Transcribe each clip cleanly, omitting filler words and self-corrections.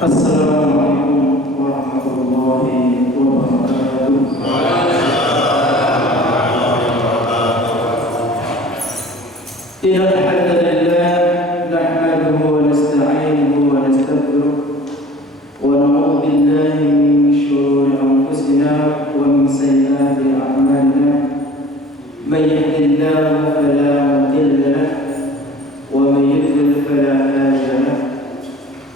Assalamualaikum warahmatullahi wabarakatuh. Innal hamdalillah nahmaduhu wa nasta'inuhu wa nastaghfiruh wa na'udzu billahi min shururi anfusina wa min sayyiati a'malina. May yahdihillahu fala mudilla lahu wa may yudlil fala hadiya lahu.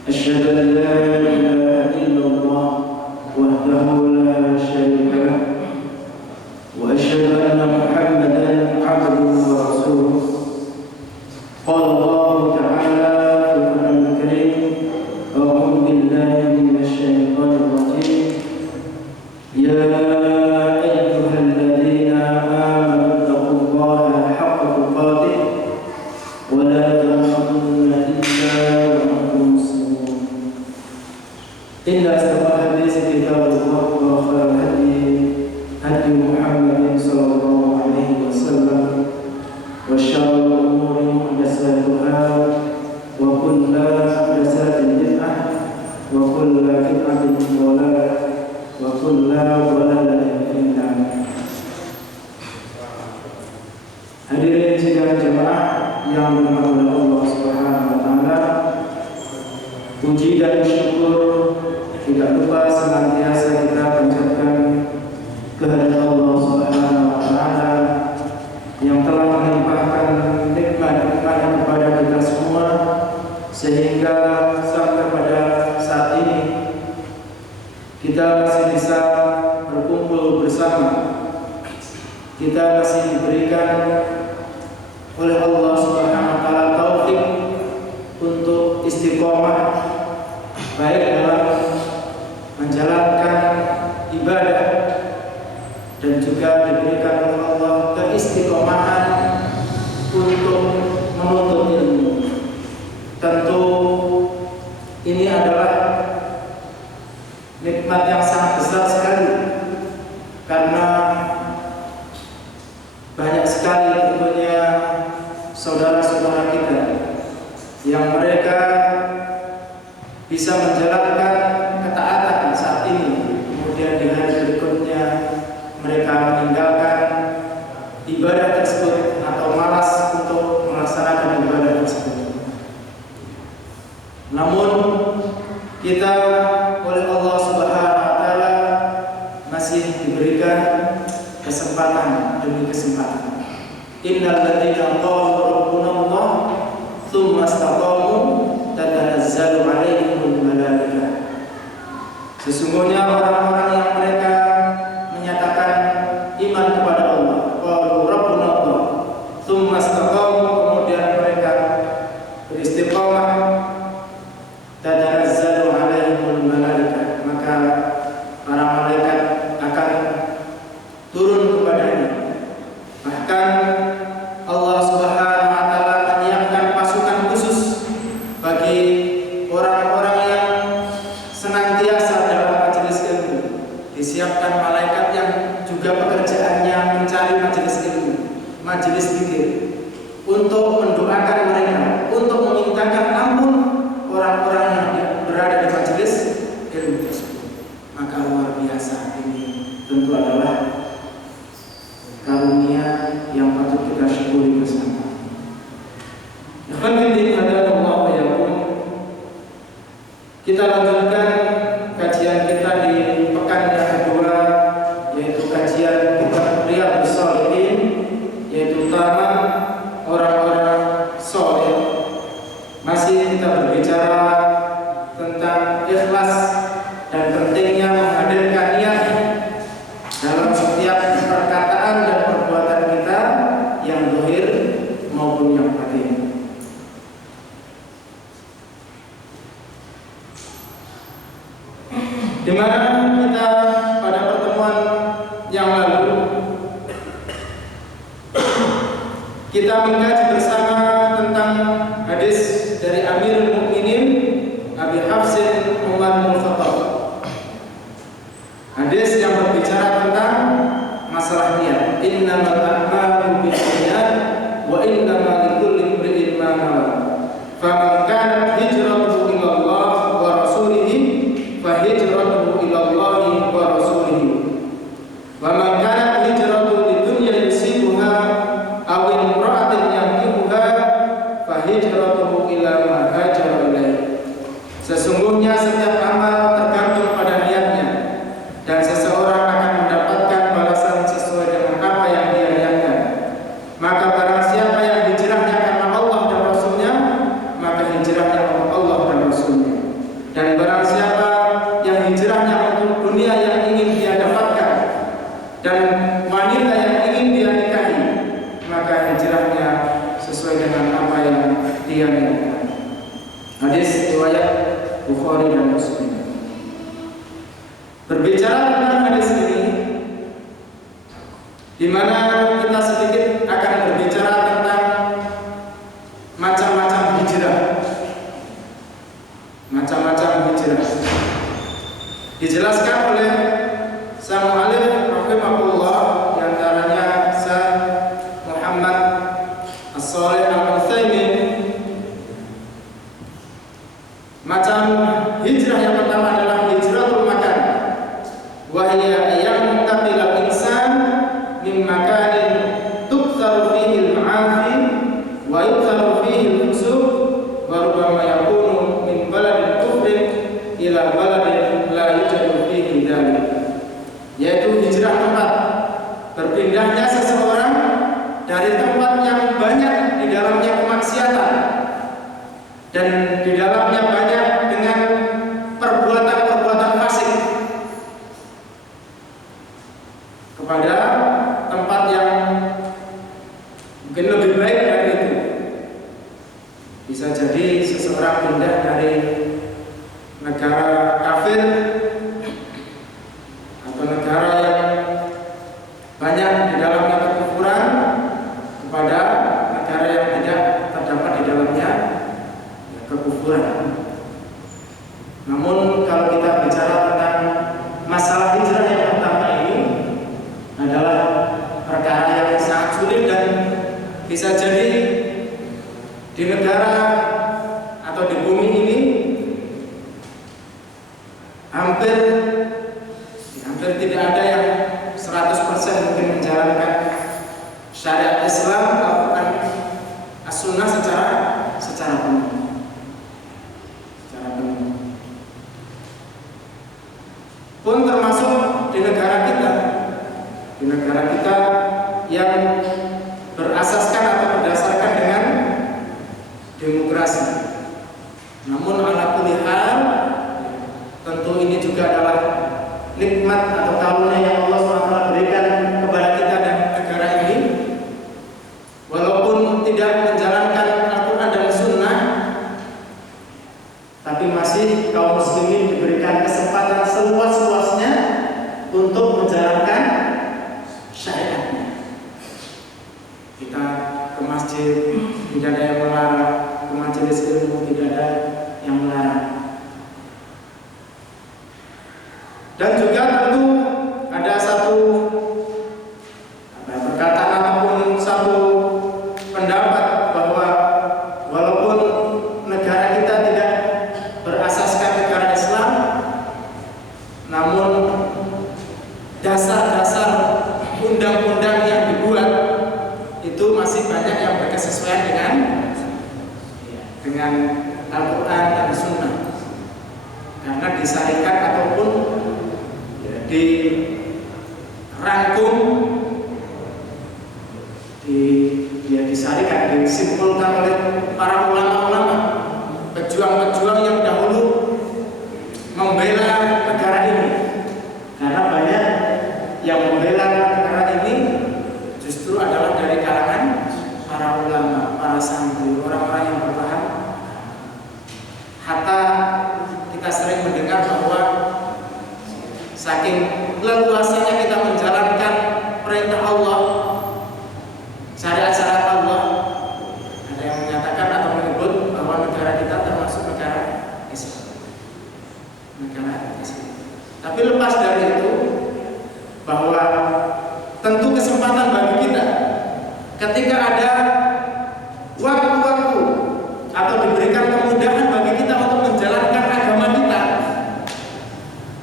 Asyhadu an la ilaha illallah wahdahu la syarika lahu wa asyhadu anna Muhammadan 'abduhu wa rasuluh. Qala Allah ta'ala fil Qur'anil Karim, a'udzu billahi minasy syaithanir rajim. Ya ayyuhalladzina amanu taqullaha haqqa tuqatih wa la tamutunna illa wa antum muslimun. Inna asdaqal hadits kitabullah wa khairal hadi hadi Muhammadin sallallahu alaihi wasallam wa syarrul umuri muhdatsatuha wa kullu muhdatsatin bid'ah wa kullu bid'atin dhalalah wa kullu dhalalatin finnar. Hadirin sidang jemaah yang dirahmati oleh Allah Subhanahu wa taala, puji dan syukur tidak lupa senantiasa kita panjatkan kehadirat Allah Subhanahu wa taala yang telah melimpahkan nikmat-nikmat kepada kita semua sehingga sampai pada saat ini kita masih bisa berkumpul bersama. Kita masih diberikan oleh Allah Subhanahu wa taala taufik untuk istiqomah baik dalam menjalankan ibadah dan juga diberikan oleh Allah keistiqomahan untuk menuntut ilmu. Tentu ini adalah nikmat yang sangat besar sekali, karena banyak sekali tentunya saudara-saudara kita yang mereka bisa menjalankan ketaatan saat ini, kemudian di hari berikutnya mereka meninggalkan ibadah tersebut atau malas untuk melaksanakan ibadah tersebut. Namun kita oleh Allah Subhanahu wa taala masih diberikan kesempatan demi kesempatan. Innal ladzina qalu rabbuna Allah tsumma istaqamu tatanazzalu 'alaihimul malaikah. Sesungguhnya orang-orang yang mereka menyatakan iman kepada Allah, qalu rabbuna Allah tsumma istaqamu, kemudian mereka beristiqamah, tatanazzalu 'alaihimul malaikah, maka para malaikat akan turun kepadanya. Bahkan Allah Subhanahu wa taala menyiapkan pasukan khusus bagi orang-orang yang senantiasa dalam majelis ilmu. Disiapkan malaikat yang juga pekerjaannya mencari majelis ilmu, majelis zikir, untuk mendoakan mereka, untuk memintakan ampun orang-orang yang berada di majelis ilmu tersebut. Maka luar biasa, ini tentu adalah karunia yang patut kita syukuri bersama. Kita lanjutkan kajian kita di pekan yang kedua, yaitu kajian kitab Riyadhus Shalihin, yaitu utama orang-orang saleh. Masih kita berbicara tentang ikhlas dan pentingnya menghadirkan niat dalam setiap perkataan dan perbuatan kita, yang zahir maupun yang batin. Di mana kita pada pertemuan yang lalu kita mengkaji bersama tentang hadis dari Amirul Mukminin Abi Hafsin Umar bin Khattab. Hadis yang berbicara tentang masalah niat. Innamal a'malu binniyat wa innamal likulli imri'in ma nawa. Faman kanat hijratuhu ila Allah wa rasulih Berbicara tentang hadis ini, di mana kita sedikit akan berbicara tentang macam-macam hijrah. Macam-macam hijrah dijelaskan oleh sang mu'allif rahimahullah, di antaranya Syekh Muhammad As-Shalih Al-Utsaimin. Macam hijrah yang pertama adalah hijratul makan, wa hiya yantaqil al-insan min makanin tuktharu fihi al-ma'asi wa yuktharu fihi al-fusuq wa rubbama yakunu min baladin kufrin ila baladin la yujadu fihi dzalik. Yaitu hijrah tempat, berpindahnya seseorang dari tempat yang banyak di dalamnya kemaksiatan dan di dalamnya banyak dengan perbuatan-perbuatan fasik kepada tempat yang mungkin lebih baik dari itu. Bisa jadi seseorang pindah dari negara kafir atau negara yang banyak di dalamnya kekufuran kepada negara yang tidak terdapat di dalamnya kekufuran. Namun kalau kita bicara tentang masalah hijrah yang pertama ini adalah perkara yang sangat sulit dan bisa jadi di negara atau di bumi ini hampir tidak ada yang 100% mungkin menjalankan syariat Islam atau as-sunnah secara penuh. Pun termasuk di negara kita yang berasaskan atau berdasarkan dengan demokrasi. Namun ala kulli hal, tentu ini juga adalah nikmat atau karunia yang Allah SWT berikan kepada kita dan negara ini. Walaupun tidak menjalankan Al-Quran dan Sunnah, tapi masih kaum muslimin diberikan kesempatan seluas-luasnya untuk menjalankan syariatnya. Kita ke masjid tidak ada yang melarang, ke majelis ilmu tidak ada yang melarang. Dan juga tentu ada satu perkataan ataupun satu pendapat bahwa walaupun negara kita tidak berasaskan negara Islam, namun dasar-dasar undang-undang yang dibuat itu masih banyak yang berkesesuaian dengan Al-Quran dan Sunnah, karena disarikan ataupun dirangkum, disarikan, disimpulkan oleh para ulama-ulama, pejuang-pejuang yang dahulu membela negara ini. Karena banyak yang membela negara ini justru adalah dari kalangan para ulama, para santri, orang-orang yang berpaham. Hatta kita sering mendengar bahwa saking leluasanya kita menjalankan perintah Allah, syariat-syariat Allah, ada yang menyatakan atau menyebut bahwa negara kita termasuk negara Islam. Tapi lepas dari itu, bahwa tentu kesempatan bagi kita ketika ada waktu-waktu atau diberikan kemudahan bagi kita untuk menjalankan agama kita,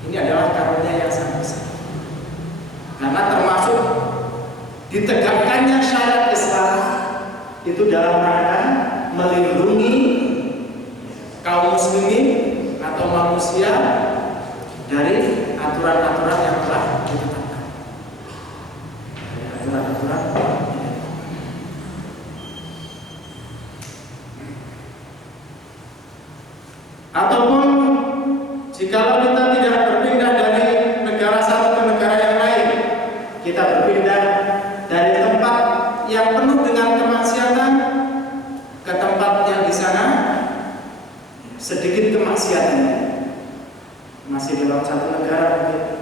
ini adalah karunia yang sangat besar. Karena termasuk ditegakkannya syariat Islam itu dalam rangka melindungi kaum muslimin atau manusia dari aturan-aturan yang telah ditetapkan. Aturan-aturan. Ataupun jikalau kita tidak berpindah dari negara satu ke negara yang lain, kita berpindah dari tempat yang penuh dengan kemaksiatan ke tempat yang di sana sedikit kemaksiatannya, masih dalam satu negara mungkin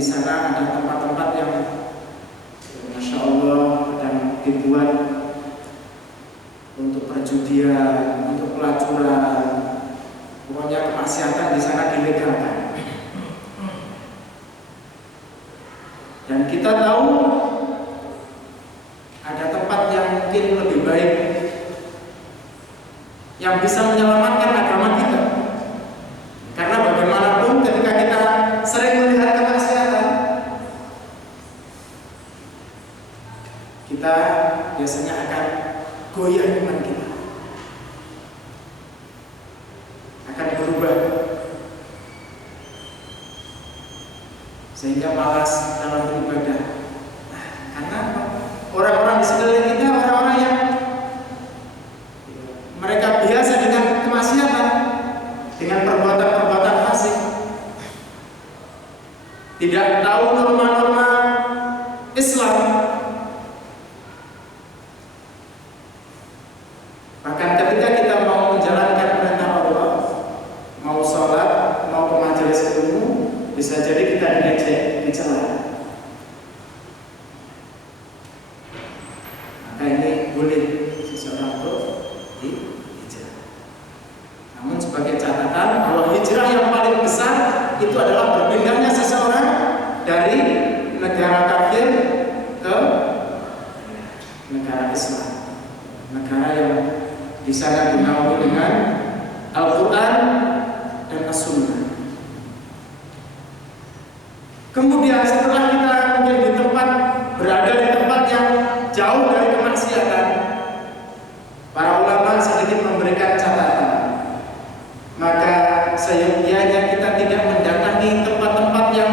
di sana ada tempat-tempat yang Masya Allah yang dibuat untuk perjudian, untuk pelacuran, pokoknya kemaksiatan di sana dilegalkan. Dan kita tahu ada tempat yang mungkin lebih baik yang bisa menyelamatkan agama kita. Karena bagaimanapun ketika kita sering melihat kemaksiatan, kita biasanya akan goyah iman kita, akan berubah, sehingga malas dalam beribadah. Karena orang-orang di sekeliling kita orang-orang yang mereka biasa dengan kemaksiatan, dengan perbuatan-perbuatan fasik, tidak tahu norma-norma Islam. Bahkan ketika kita mau menjalankan perintah Allah, mau sholat, mau ke majelis ilmu, bisa jadi kita diejek, dicela. Maka ini boleh seseorang itu hijrah. Namun sebagai catatan bahwa hijrah yang paling besar itu adalah berpindahnya seseorang dari negara kafir ke negara Islam, negara yang di sana dinaungi dengan Al-Quran dan As-Sunnah. Kemudian setelah kita mungkin di tempat berada di tempat yang jauh dari kemaksiatan, para ulama sedikit memberikan catatan. Maka seyogianya kita tidak mendatangi tempat-tempat yang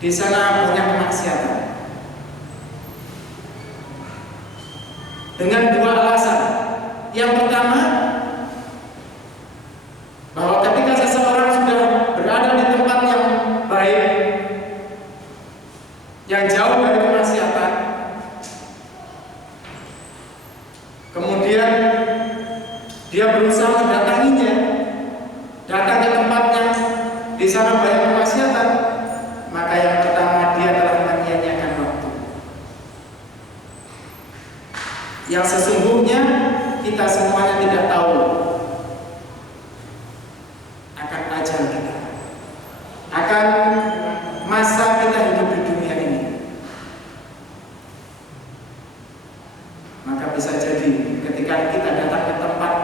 di sana banyak kemaksiatan. Dengan dua alasan. Yang pertama, bahwa ketika seseorang sudah berada di tempat yang baik, yang jauh dari kemaksiatan, kemudian dia berusaha mendatanginya, datang ke tempat yang di sana banyak kemaksiatan, maka yang pertama dia telah menyia-nyiakan waktu. Yang sesungguhnya kita semuanya tidak tahu akan ajal kita, akan masa kita hidup di dunia ini. Maka bisa jadi ketika kita datang ke tempat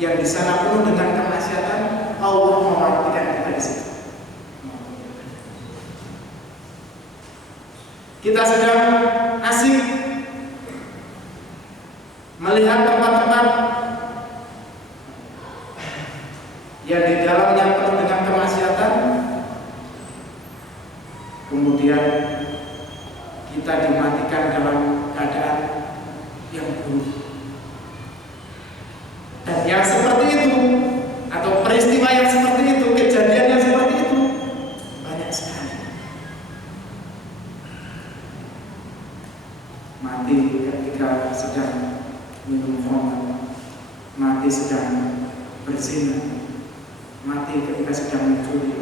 yang di sana penuh dengan kemaksiatan, Allah mematikan kita di situ. Kita sedang asik melihat tempat-tempat yang di dalamnya penuh dengan kemaksiatan, kemudian kita dimatikan dalam keadaan yang buruk. Dan yang seperti itu, atau peristiwa yang seperti itu, kejadian yang seperti itu banyak sekali. Mati ketika sedang minum khamr, mati sedang berzina, mati ketika sedang mencuri,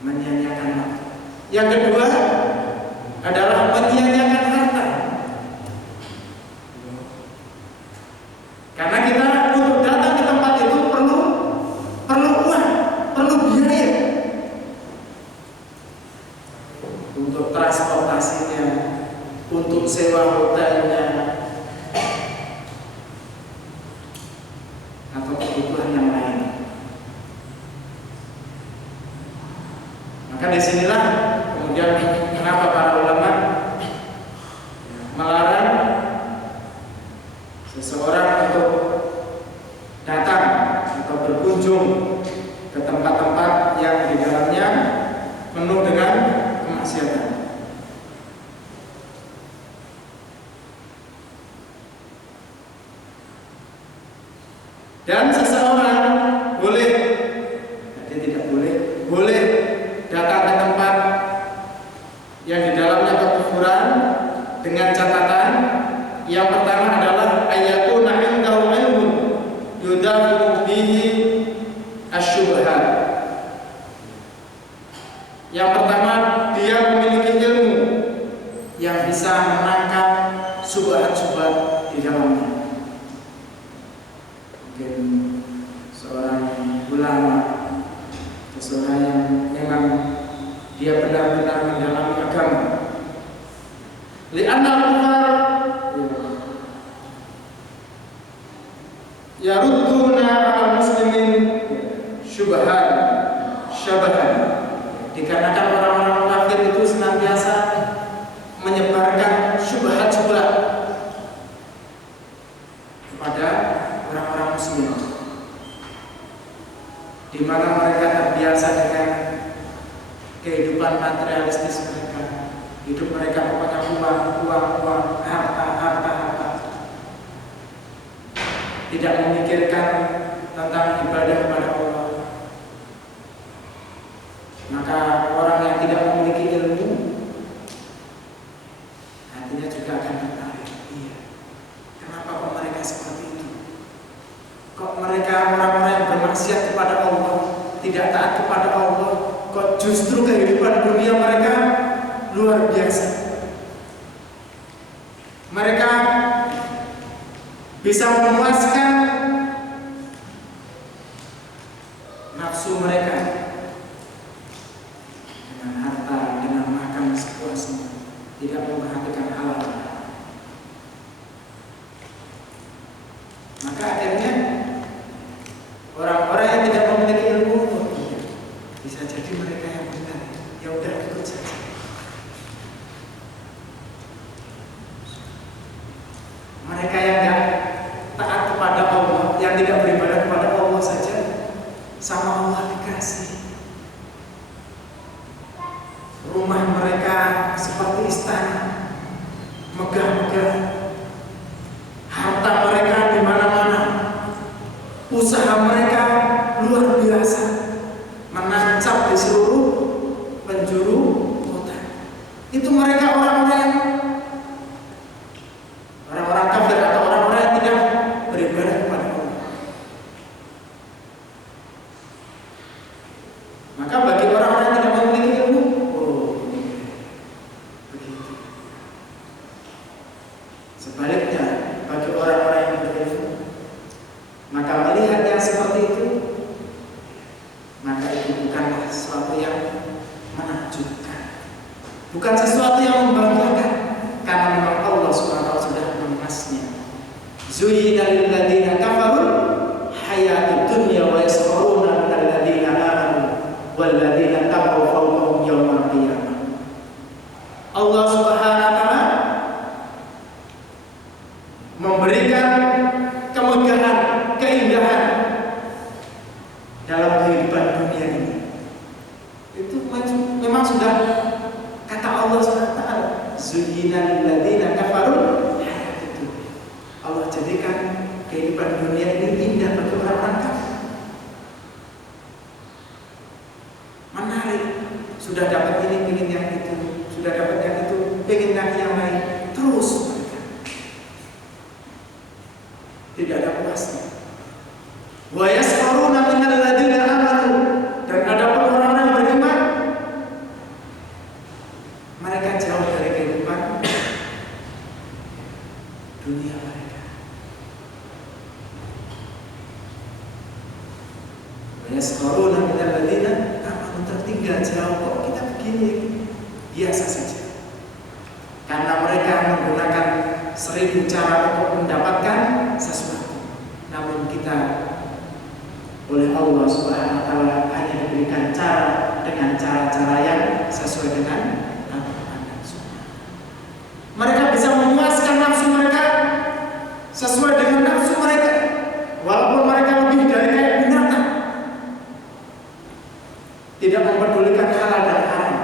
menyia-nyiakan waktu. Yang kedua adalah menyia-nyiakan harta. Karena kita untuk datang ke tempat itu perlu uang, perlu biaya untuk transportasinya, untuk sewa hotelnya, atau kebutuhan yang lain. Maka disinilah kemudian kenapa para ulama melarang seseorang untuk datang atau berkunjung ke tempat-tempat yang di dalamnya penuh dengan kemaksiatan. Dan seseorang boleh, jadi tidak boleh datang ke tempat yang di dalamnya kekufuran dengan catatan yang pertama adalah ayatuna indahu ilmun yudafi'u bihi asyubhat. mungkin seorang ulama, seseorang yang memang dia benar-benar mendalami agama. Li'anna al-kufar yarudduna 'ala muslimin syubhan syabahan. Dikarenakan orang-orang kafir itu senantiasa menyebarkan syubhat-syubhat kepada orang-orang muslim, di mana mereka terbiasa dengan kehidupan materialistis mereka. Hidup mereka pokoknya uang, harta. Tidak memikirkan tentang ibadah kepada Allah. Maka orang yang tidak memiliki ilmu hatinya juga akan tertarik. Iya. Kenapa kok mereka seperti itu? Kok mereka orang-orang yang bermaksiat kepada Allah, tidak taat kepada Allah, kok justru kehidupan dunia mereka luar biasa. Mereka bisa memuaskan nafsu mereka dengan harta, dengan makan sepuasnya, tidak memperhatikan halal. Maka akhirnya orang-orang yang tidak memiliki ilmu, bisa jadi mereka yang benar. Ya udah, ikut saja. Mereka yang tidak taat kepada Allah, yang tidak beribadah kepada Allah saja, sama Allah dikasih rumah mereka seperti istana, megah-megah, harta mereka di mana-mana, usaha mereka luar biasa, menancap di seluruh penjuru kota. Itu mereka orang-orang kafir atau orang-orang yang tidak beribadah kepada Allah. Maka bagi orang-orang yang tidak memiliki ilmu, begitu. Sebaliknya, bagi orang-orang yang berilmu, maka melihat yang seperti itu, maka itu bukanlah sesuatu yang menakjubkan, bukan sesuatu yang membanggakan, karena memang Allah SWT sudah mengenasnya. Zuyyina lil ladzina kafaru hayatud dunya wa yaskhuruna minal ladzina amanu wal ladzina taqaw fawqahum yawmal qiyamah. Allah Subhanahu wa taala memberikan kemegahan, keindahan dalam kehidupan dunia ini. Itu memang sudah kata Allah SWT. Zuyyina lil ladzina kafaru hayatud dunya. Allah jadikan kehidupan dunia ini indah bagi orang-orang kafir. Menarik. Sudah dapat ini, ingin yang itu. Sudah dapat yang itu, ingin yang lain. Terus mereka tidak ada puasnya. Wa yaskhuruna minal ladzina amanu, dan ada orang-orang yang beriman, mereka jauh dari kehidupan dunia mereka. Wa yaskhuruna minal ladzina amanu, tertinggal jauh, kok kita begini, biasa saja. Karena mereka menggunakan 1000 cara untuk mendapatkan sesuatu. Namun kita oleh Allah Subhanahu wa taala hanya diberikan cara dengan cara-cara yang sesuai dengan Al-Qur'an dan Sunnah. Mereka bisa memuaskan nafsu mereka sesuai dengan nafsu mereka, walaupun mereka lebih dari kayak binatang, tidak mempedulikan halal dan haram,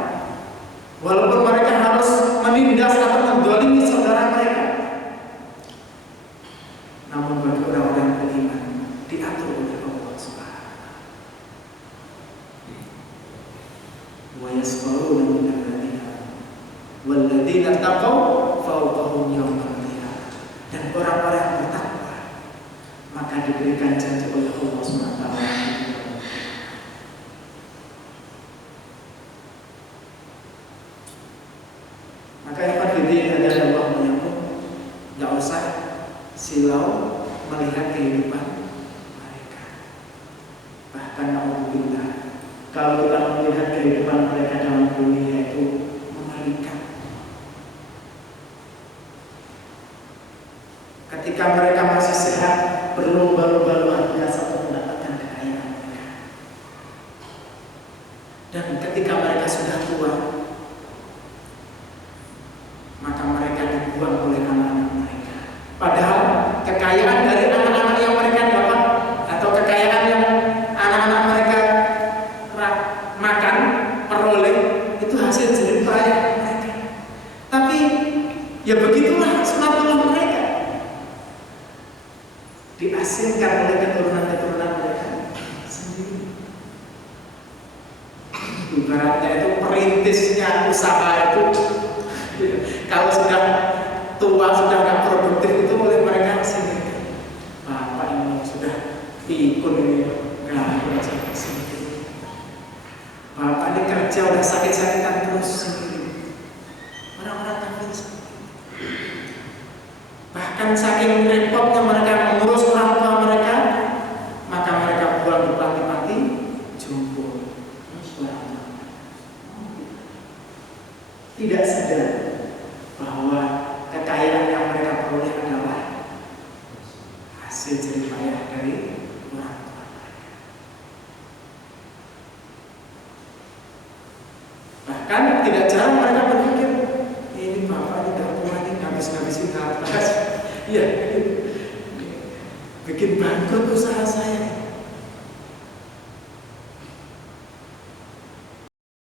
walaupun mereka harus menindas atau mendolimi saudara mereka. Namun bagi orang-orang yang beriman, diatur oleh Allah Subhanahu wa yaskhuruna minal ladzina wal ladzina taqaw fawqahum yawmal qiyamah. Dan orang-orang yang bertakwa, maka diberikan janji oleh Allah Subhanahu wa taala. Maka yang penting adalah Allah menyambut, tidak usah silau melihat kehidupan Kalau kita melihat kehidupan mereka dalam dunia itu mengerikan. Ketika mereka masih sehat, berlomba-lomba luar biasa untuk mendapatkan kekayaan mereka. Dan ketika mereka sudah tua, maka mereka dibuang oleh anak-anak mereka. Padahal kekayaan dari anak-anak yang mereka dapat, atau kekayaan yang anak-anak mereka makan, peroleh, itu hasil jerih payah mereka. Tapi ya begitulah sunatullah mereka, diasingkan oleh keturunan-keturunan mereka sendiri. Ibaratnya itu perintisnya usaha itu kalau sudah tua, sudah nggak produktif itu oleh mereka sendiri. Bapak ini sudah pikun ini, nggak aja sendiri. Bapak ini kerja udah sakit-sakitan terus sendiri. Orang-orang kafir seperti itu. Bahkan saking repotnya mereka mengurus orang tua mereka, maka mereka buang di panti-panti jompo. Tidak sadar bahwa kekayaan yang mereka peroleh adalah hasil jerih payah dari orang tua mereka. Bahkan tidak jarang mereka berpikir, ini bapak ini gak tua ini ngabis-ngabisin harta. Iya, bikin bangkrut usaha saya.